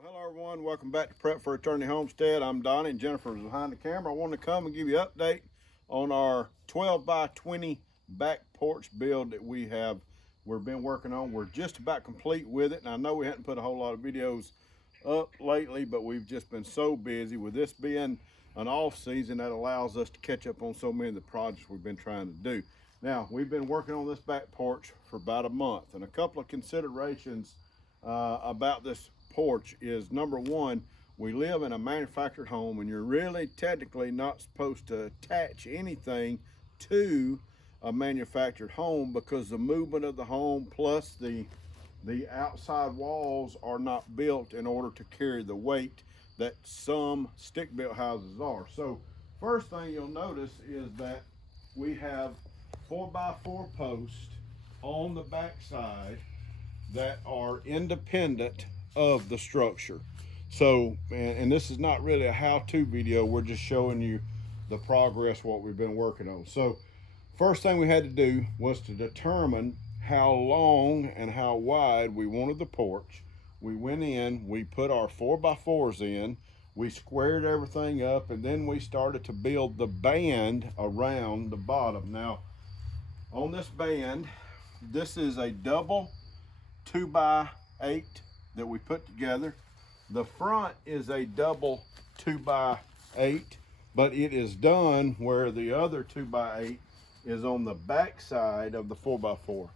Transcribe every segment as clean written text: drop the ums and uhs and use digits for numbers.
Well, hello everyone, welcome back to Prep for Eternity Homestead. I'm Donnie and Jennifer is behind the camera. I want to come and give you an update on our 12 by 20 back porch build that we've been working on. We're just about complete with it, and I know we hadn't put a whole lot of videos up lately, but we've just been so busy with this being an off season that allows us to catch up on so many of the projects we've been trying to do. Now, we've been working on this back porch for about a month, and a couple of considerations about this porch is, number one, we live in a manufactured home, and you're really technically not supposed to attach anything to a manufactured home because the movement of the home plus the outside walls are not built in order to carry the weight that some stick-built houses are. So first thing you'll notice is that we have 4x4 posts on the back side that are independent of the structure. So, and this is not really a how-to video, we're just showing you the progress, what we've been working on. So first thing we had to do was to determine how long and how wide we wanted the porch. We went in, we put our 4x4s in, we squared everything up, and then we started to build the band around the bottom. Now, on this band, this is a double 2x8 that we put together. The front is a double 2x8, but it is done where the other 2x8 is on the back side of the 4x4.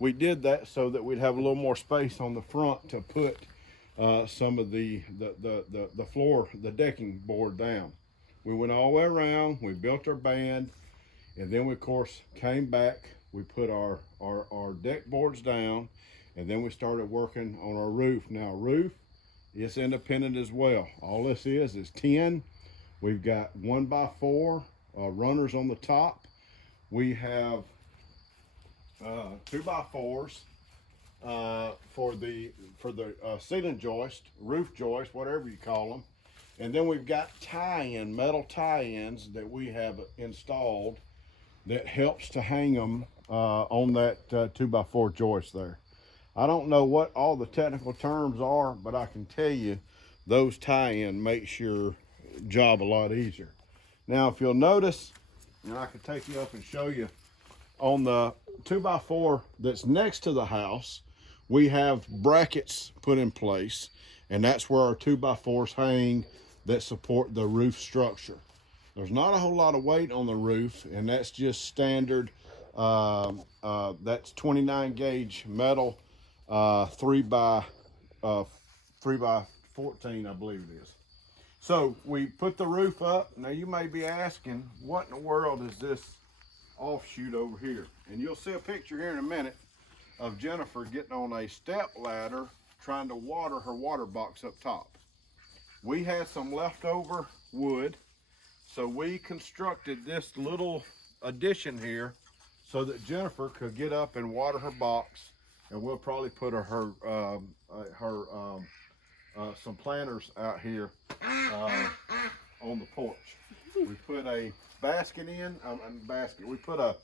We did that so that we'd have a little more space on the front to put some of the floor, the decking board down. We went all the way around, we built our band, and then we of course came back, we put our deck boards down, and then we started working on our roof. Now, roof is independent as well. All this is 10. We've got 1x4 runners on the top. We have 2x4s for the ceiling joist, roof joist, whatever you call them. And then we've got metal tie-ins that we have installed that helps to hang them on that 2x4 joist there. I don't know what all the technical terms are, but I can tell you those tie-in makes your job a lot easier. Now, if you'll notice, and I can take you up and show you, on the 2x4 that's next to the house, we have brackets put in place, and that's where our 2x4s hang that support the roof structure. There's not a whole lot of weight on the roof, and that's just standard, that's 29 gauge metal, 3x14, I believe it is. So we put the roof up. Now you may be asking, what in the world is this offshoot over here? And you'll see a picture here in a minute of Jennifer getting on a step ladder trying to water her water box up top. We had some leftover wood, so we constructed this little addition here so that Jennifer could get up and water her box, and we'll probably put some planters out here on the porch. We put a basket in, we put a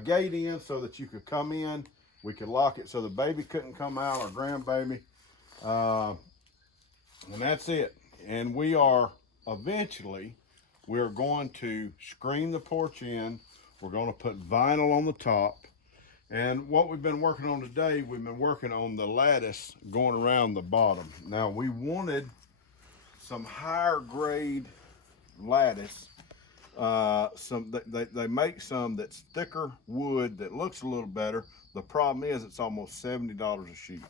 gate in so that you could come in. We could lock it so the baby couldn't come out, or grandbaby, and that's it. And we are eventually, we're going to screen the porch in. We're going to put vinyl on the top. And what we've been working on today, we've been working on the lattice going around the bottom. Now, we wanted some higher grade lattice They make some that's thicker wood that looks a little better. The problem is it's almost $70 a sheet.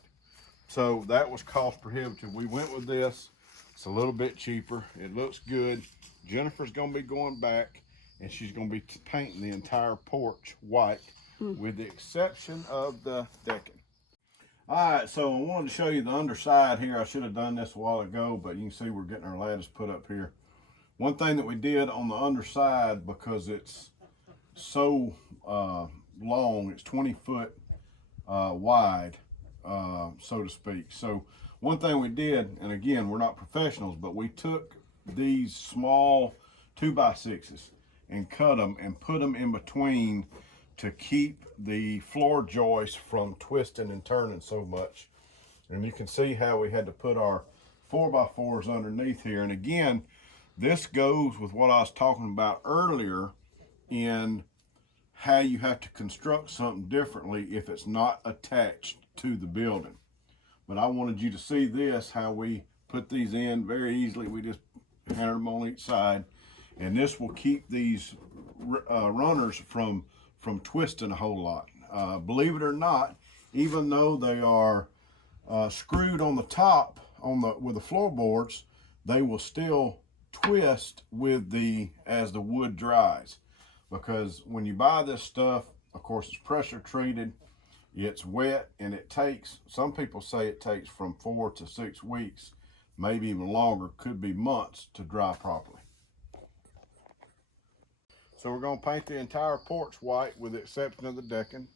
So that was cost prohibitive. We went with this. It's a little bit cheaper. It looks good. Jennifer's gonna be going back and she's gonna be painting the entire porch white with the exception of the decking. All right, so I wanted to show you the underside here. I should have done this a while ago, but you can see we're getting our lattice put up here. One thing that we did on the underside, because it's so long, it's 20 foot wide, so to speak. So one thing we did, and again, we're not professionals, but we took these small 2x6s and cut them and put them in between to keep the floor joist from twisting and turning so much. And you can see how we had to put our 4x4s underneath here. And again, this goes with what I was talking about earlier in how you have to construct something differently if it's not attached to the building. But I wanted you to see this, how we put these in very easily. We just hammer them on each side, and this will keep these runners from twisting a whole lot. Believe it or not, even though they are screwed on the top with the floorboards, they will still twist as the wood dries. Because when you buy this stuff, of course, it's pressure treated, it's wet, and it takes, some people say it takes from 4 to 6 weeks, maybe even longer, could be months to dry properly. So we're gonna paint the entire porch white with the exception of the decking.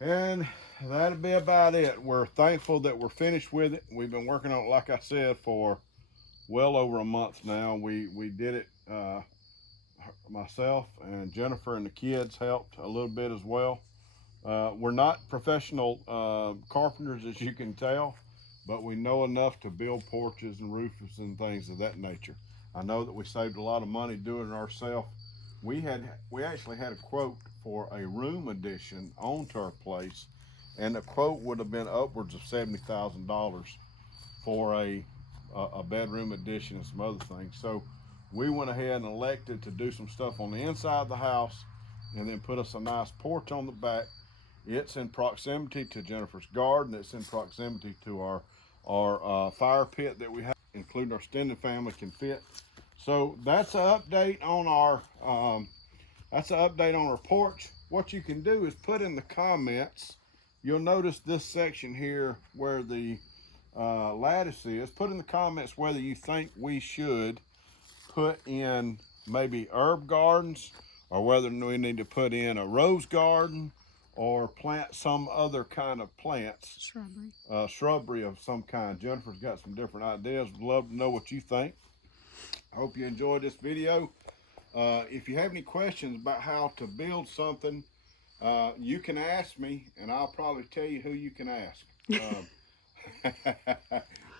And that'll be about it. We're thankful that we're finished with it. We've been working on it, like I said, for well over a month now. We did it, myself and Jennifer and the kids helped a little bit as well. We're not professional carpenters, as you can tell, but we know enough to build porches and roofs and things of that nature. I know that we saved a lot of money doing it ourselves. We actually had a quote for a room addition onto our place, and the quote would have been upwards of $70,000 for a bedroom addition and some other things. So we went ahead and elected to do some stuff on the inside of the house and then put us a nice porch on the back. It's in proximity to Jennifer's garden. It's in proximity to our fire pit that we have, including our extended family can fit. So that's an update on our porch. What you can do is put in the comments. You'll notice this section here where the lattice is. Put in the comments whether you think we should put in maybe herb gardens, or whether we need to put in a rose garden or plant some other kind of plants. Shrubbery of some kind. Jennifer's got some different ideas. Would love to know what you think. I hope you enjoyed this video. If you have any questions about how to build something, you can ask me, and I'll probably tell you who you can ask.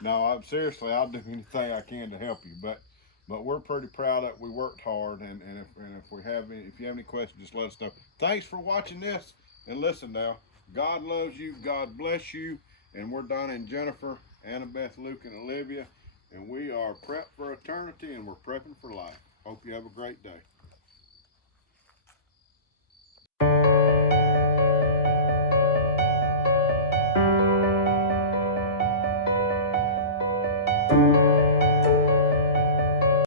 No, seriously, I'll do anything I can to help you. But we're pretty proud that we worked hard, and if you have any questions, just let us know. Thanks for watching this, and listen now. God loves you. God bless you. And we're Donna and Jennifer, Annabeth, Luke, and Olivia. And we are prepped for eternity, and we're prepping for life. Hope you have a great day.